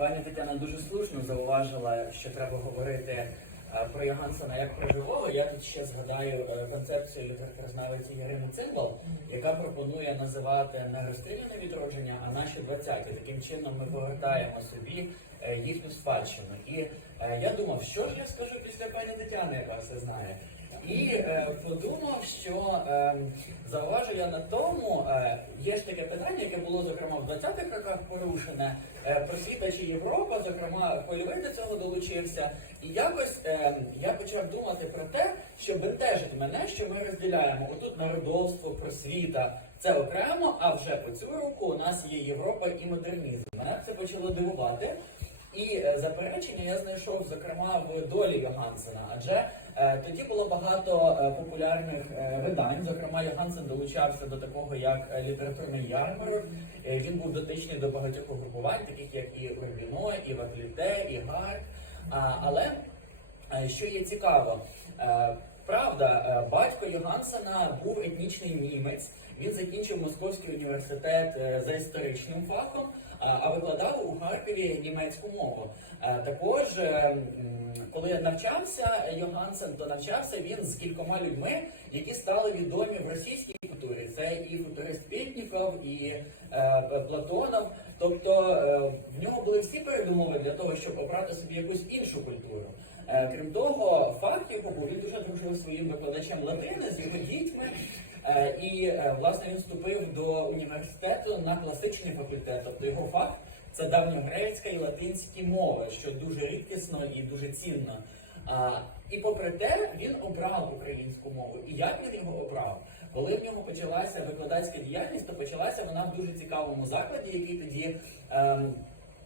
Пані Тетяна дуже слушно зауважила, що треба говорити е, про Йогансена як про живого. Я тут ще згадаю е, концепцію літературознавиці Ірини Цимбал, яка пропонує називати не розстріляне відродження, а наші двадцяті. Таким чином ми повертаємо собі е, їхню спадщину. І я думав, що ж я скажу після пані Тетяни, яка все знає. І е, подумав, що е, зауважу я на тому, е, є ж таке питання, яке було зокрема в 20-х роках порушене е, просвіта чи Європа, зокрема Хвильовий до цього долучився. І якось е, я почав думати про те, що бентежить мене, що ми розділяємо отут народовство, просвіта. Це окремо, а вже по цю руку у нас є Європа і модернізм. Мене це почало дивувати. І е, заперечення я знайшов зокрема в долі Йогансена, адже е, тоді було багато е, популярних е, видань. Зокрема, Йогансен долучався до такого як е, літературний ярмарок. Е, він був дотичний до багатьох угрупувань, таких як і Урбіно, і Вакліте, і Гарк. А, але е, що є цікаво, е, правда, е, батько Йогансена був етнічний німець. Він закінчив Московський університет е, за історичним фахом, а викладав у Харкові німецьку мову. Також, е, м, коли навчався Йогансен, то навчався він з кількома людьми, які стали відомі в російській культурі. Це і футурист Пєтніков, і е, Платонов. Тобто е, в нього були всі передумови для того, щоб обрати собі якусь іншу культуру. Е, Крім того, факт його був він дуже дружив своїм викладачем латини, з його дітьми. Е, І е, власне він вступив до університету на класичний факультет. Тобто його фах це давньогрецька і латинські мови, що дуже рідкісно і дуже цінно. І попри те, він обрав українську мову. І як він його обрав? Коли в нього почалася викладацька діяльність, то почалася вона в дуже цікавому закладі, який тоді ем,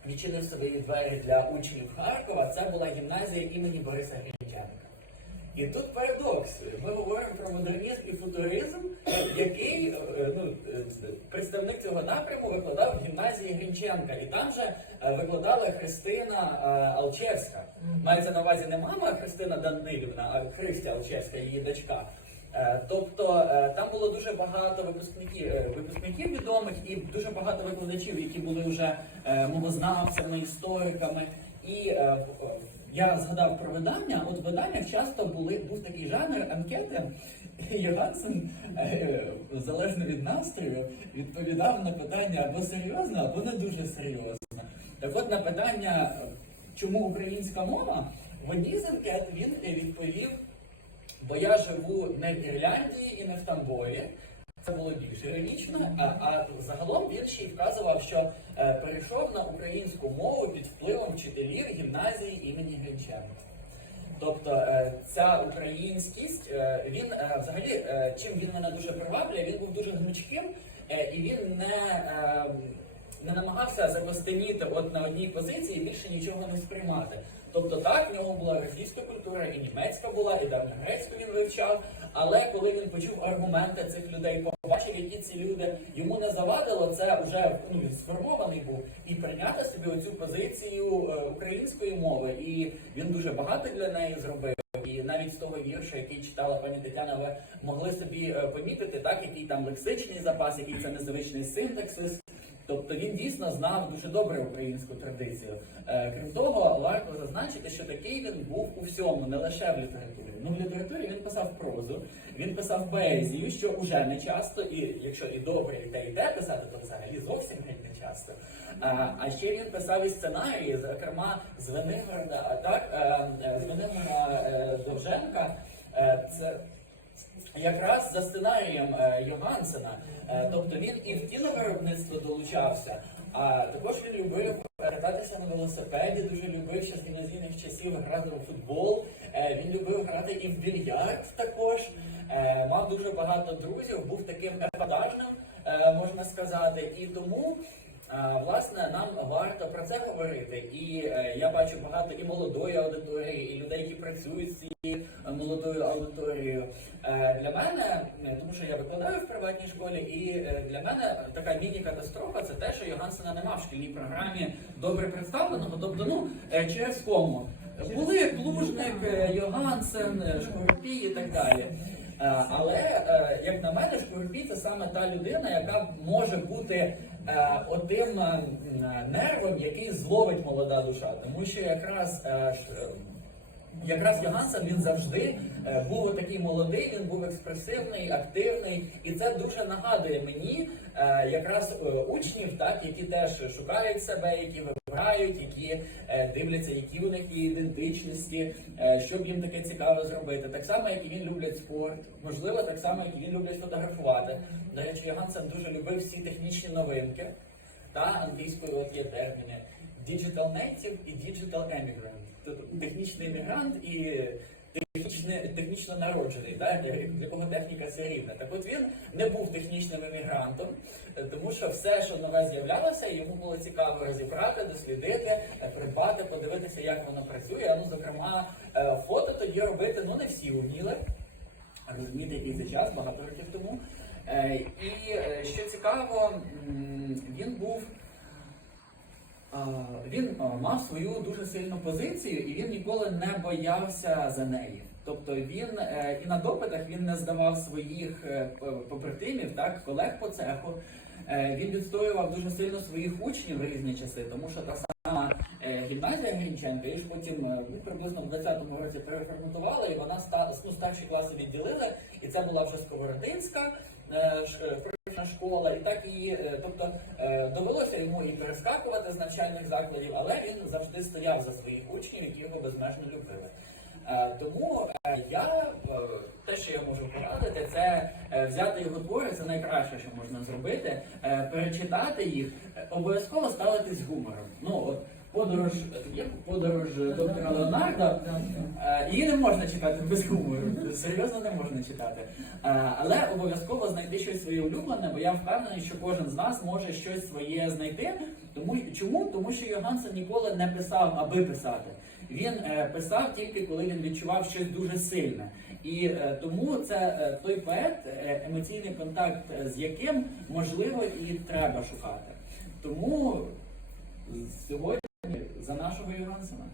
відчинив свої двері для учнів Харкова. Це була гімназія імені Бориса Грінченка. І тут парадокс. Ми говоримо про модернізм і футуризм, який е, ну, е, представник цього напряму викладав в гімназії Грінченка. І там же е, викладала Христина Алчевська. Мається на увазі не мама Христина Данилівна, а Христя Алчевська, її дочка. Тобто там було дуже багато випускників, випускників відомих і дуже багато викладачів, які були вже мовознавцями, істориками. І я згадав про видання. От в виданнях часто були був такий жанр анкети. Йогансен, е, залежно від настрою, відповідав на питання або серйозно, або не дуже серйозно. Так от на питання, чому українська мова, в одній з анкет він е, відповів, бо я живу не в Ірландії і не в Тамбові. Це було більш іронічно, а, а загалом він ще й вказував, що е, перейшов на українську мову під впливом вчителів гімназії імені Гринченка. Тобто е, ця українськість, е, він е, взагалі, е, чим він мене дуже приваблює, він був дуже гнучким е, і він не, е, не намагався закостеніти от на одній позиції і більше нічого не сприймати. Тобто так, в нього була російська культура, і німецька була, і давньогрецьку він вивчав. Але коли він почув аргументи цих людей, побачив, які ці люди йому не завадило, це вже ну, сформований був і прийняти собі оцю позицію е, української мови. І він дуже багато для неї зробив. І навіть з того вірша, який читала пані Тетяна, ви могли собі е, помітити, так, який там лексичний запас, який це незвичний синтаксис. Тобто він дійсно знав дуже добре українську традицію. Е, крім того, варто зазначити, що такий він був у всьому, не лише в літературі. Ну, в літературі він писав прозу, він писав поезію, що уже не часто, і якщо і добре, і те, і те писати, то взагалі зовсім не часто. А, а ще він писав і сценарії, зокрема з Венигорода, так е, е, з Венигорода е, Довженка. Е, це якраз за сценарієм е, Йогансена. Е, тобто він і в кіновиробництво долучався, а також він любив кататися на велосипеді, дуже любив ще з гімназійних часів грати у футбол. Е, він любив грати і в більярд також. Мав дуже багато друзів, був таким епатажним, можна сказати, і тому. Власне, нам варто про це говорити, і я бачу багато і молодої аудиторії, і людей, які працюють з цією е, молодою аудиторією. Е, для мене, е, тому що я викладаю в приватній школі, і е, для мене така міні-катастрофа це те, що Йогансена нема в шкільній програмі добре представленого. Тобто, ну е, через кому були Плужник, е, Йогансен, е, Шкурпі і так далі. Е, Але, е, як на мене, Шкурпі це саме та людина, яка може бути е, отим е, нервом, який зловить молода душа. Тому що якраз е, е, Якраз Йогансен він завжди е, був такий молодий, він був експресивний, активний, і це дуже нагадує мені е, якраз е, учнів, так які теж шукають себе, які вибирають, які дивляться, які у них є ідентичності, що б їм таке цікаве зробити. Так само, як і він люблять спорт, можливо, так само, як і він люблять фотографувати. До речі, Йогансен дуже любив всі технічні новинки. Та англійською от є терміни Digital Native і Digital Immigrant. Тобто технічний іммігрант і технічне, технічно народжений, так, для для кого техніка це рівна. Так от він не був технічним іммігрантом, е, тому що все, що нове з'являлося, йому було цікаво розібрати, дослідити, е, придбати, подивитися, як воно працює. Ну, зокрема, е, фото тоді робити ну не всі вміли. Розумієте, який це час, багато років тому. Е, І що цікаво, він був. Він мав свою дуже сильну позицію, і він ніколи не боявся за неї. Тобто він е, і на допитах він не здавав своїх е, побратимів, так колег по цеху. Е, Він відстоював дуже сильно своїх учнів в різні часи, тому що та сама е, гімназія Грінченка, її ж потім е, приблизно в 20-му році переформатували, і вона ну, старші класи відділили, і це була вже Сковородинська е, школа, і так її, тобто довелося йому і перескакувати з навчальних закладів, але він завжди стояв за своїх учнів, які його безмежно любили. Е, Тому е, я е, те, що я можу порадити, це взяти його твори, це найкраще, що можна зробити, перечитати їх, обов'язково ставитись гумором. Ну от подорож подорож доктора Леонардо. Е, Її не можна читати без гумору. Серйозно не можна читати. Але обов'язково знайти щось своє улюблене, бо я впевнений, що кожен з нас може щось своє знайти. Тому чому? Тому що Йогансен ніколи не писав, аби писати. Він е, писав тільки коли він відчував щось дуже сильне. І е, тому це е, той поет, емоційний контакт з яким можливо і треба шукати. Тому сьогодні за нашого Йогансена.